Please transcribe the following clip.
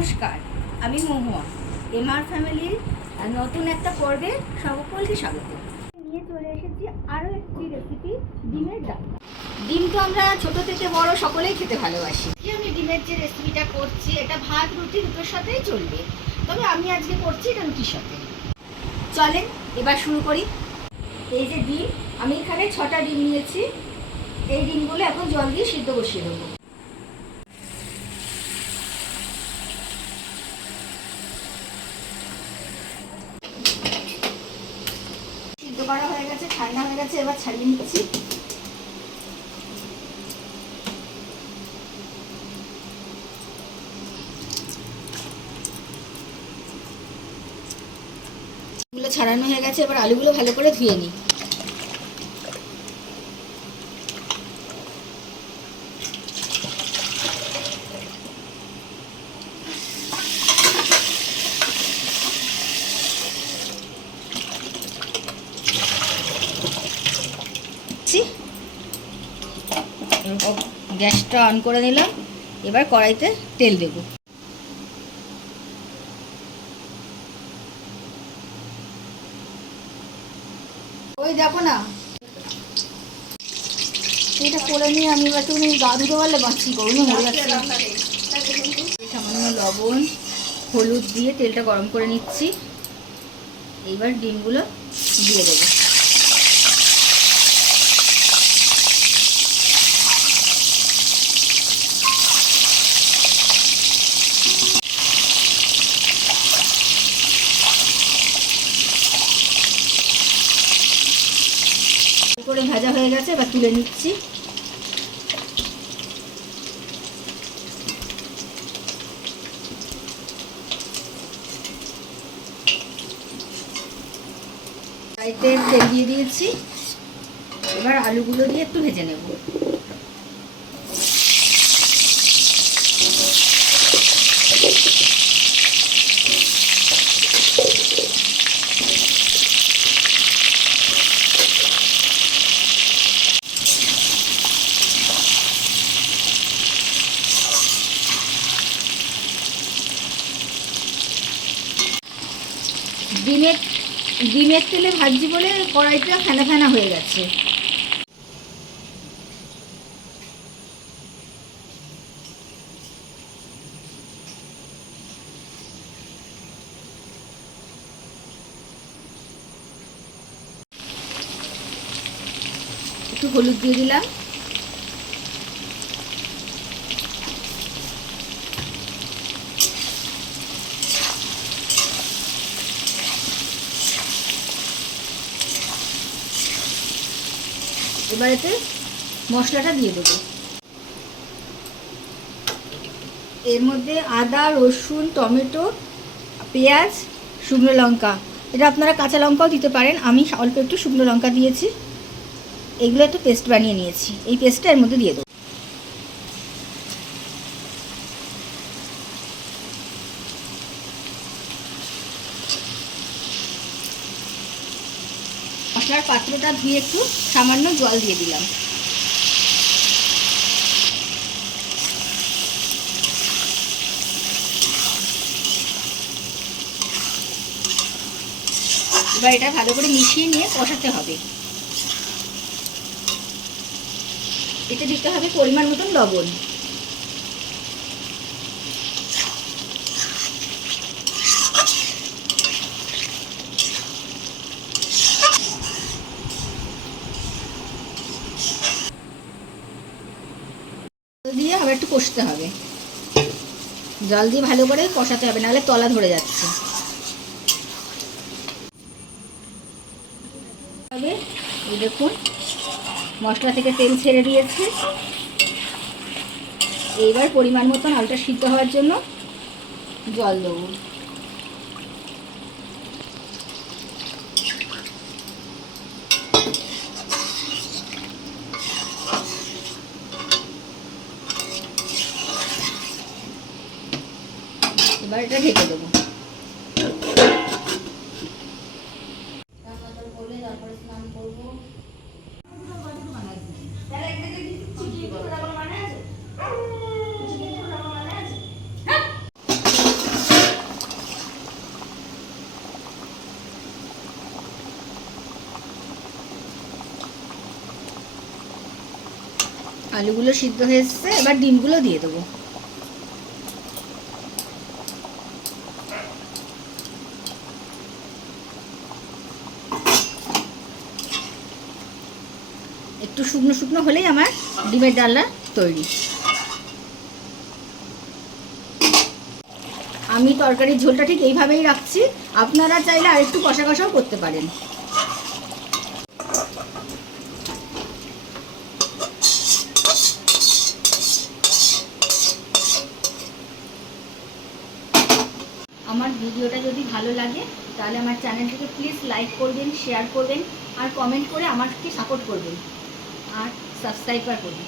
নমস্কার, আমি মহুয়া। এমআর ফ্যামিলির নতুন একটা পর্বে সকলকে স্বাগত। নিয়ে চলে এসেছি আরও একটি রেসিপি, ডিমের ডালনা। ডিম তো আমরা ছোট থেকে বড় সকলেই খেতে ভালোবাসি। আমি ডিমের যে রেসিপিটা করছি এটা ভাত রুটি দুটোর সাথেই চলবে, তবে আমি আজকে করছি এটা রুটির সাথে। চলেন এবার শুরু করি। এই যে ডিম, আমি এখানে 6টা ডিম নিয়েছি। এই ডিমগুলো এখন জল দিয়ে সিদ্ধ বসিয়ে দেবো। সিদ্ধ করা হয়ে গেছে, ঠান্ডা হয়ে গেছে, এবার ছাড়িয়ে নিচ্ছি। এগুলো ছাড়ানো হয়ে গেছে, এবার আলুগুলো ভালো করে ধুয়ে নিই। গ্যাসটা অন করে নিলাম, এবার কড়াইতে তেল দেব। ওই দেখো না, এটা করে নিয়ে আমি এবার তুমি গা ধুতে পারলে বাঁচি গরমে মরে যাচ্ছে। সামান্য লবণ হলুদ দিয়ে তেলটা গরম করে নিচ্ছি। এইবার ডিমগুলো দিয়ে দেবো। করে ভাজা হয়ে গেছে, এবার তুলে নিচ্ছি। কড়াইতে তেল দিয়ে দিয়েছি, এবার আলুগুলো দিয়ে একটু ভেজে নেব। ডিমের তেলে ভাজি বলে কড়াইটা ফেনা ফেনা হয়ে গেছে। একটু হলুদ দিয়ে দিলাম, এবার এতে মশলাটা দিয়ে দেবো। এর মধ্যে আদা রসুন টমেটো পেঁয়াজ শুকনো লঙ্কা, এটা আপনারা কাঁচা লঙ্কাও দিতে পারেন, আমি অল্প একটু শুকনো লঙ্কা দিয়েছি। এগুলো একটু পেস্ট বানিয়ে নিয়েছি, এই পেস্টটা এর মধ্যে দিয়ে দেবো। মশলার পাত্রটা ধুয়ে একটু সামান্য জল দিয়ে দিলাম। এবার এটা ভালো করে মিশিয়ে নিয়ে কষাতে হবে। এতে দিতে হবে পরিমাণ মতন লবণ। দিয়ে আবার একটু কষতে হবে, জল দিয়ে ভালো করে কষাতে হবে, নাহলে তলা ধরে যাচ্ছে। এই দেখুন মশলা থেকে তেল ছেড়ে দিয়েছে। এইবার পরিমাণ মতন আলুটা সিদ্ধ হওয়ার জন্য জল দেবো। এবার এটা ঢেকে দেবো। তারপরে স্নান করবো। আলুগুলো সিদ্ধ হয়ে এসছে, এবার ডিমগুলো দিয়ে দেবো। একটু শুকনো শুকনো হলেই আমার ডিমের ডালনা তৈরি। আমি তরকারির ঝোলটা ঠিক এইভাবেই রাখছি, আপনারা চাইলে আরেকটু কষা কষাও করতে পারেন। আমার ভিডিওটা যদি ভালো লাগে তাহলে আমার চ্যানেলটিকে প্লিজ লাইক করবেন, শেয়ার করবেন আর কমেন্ট করে আমাকে সাপোর্ট করবেন আর সাবস্ক্রাইব করবেন।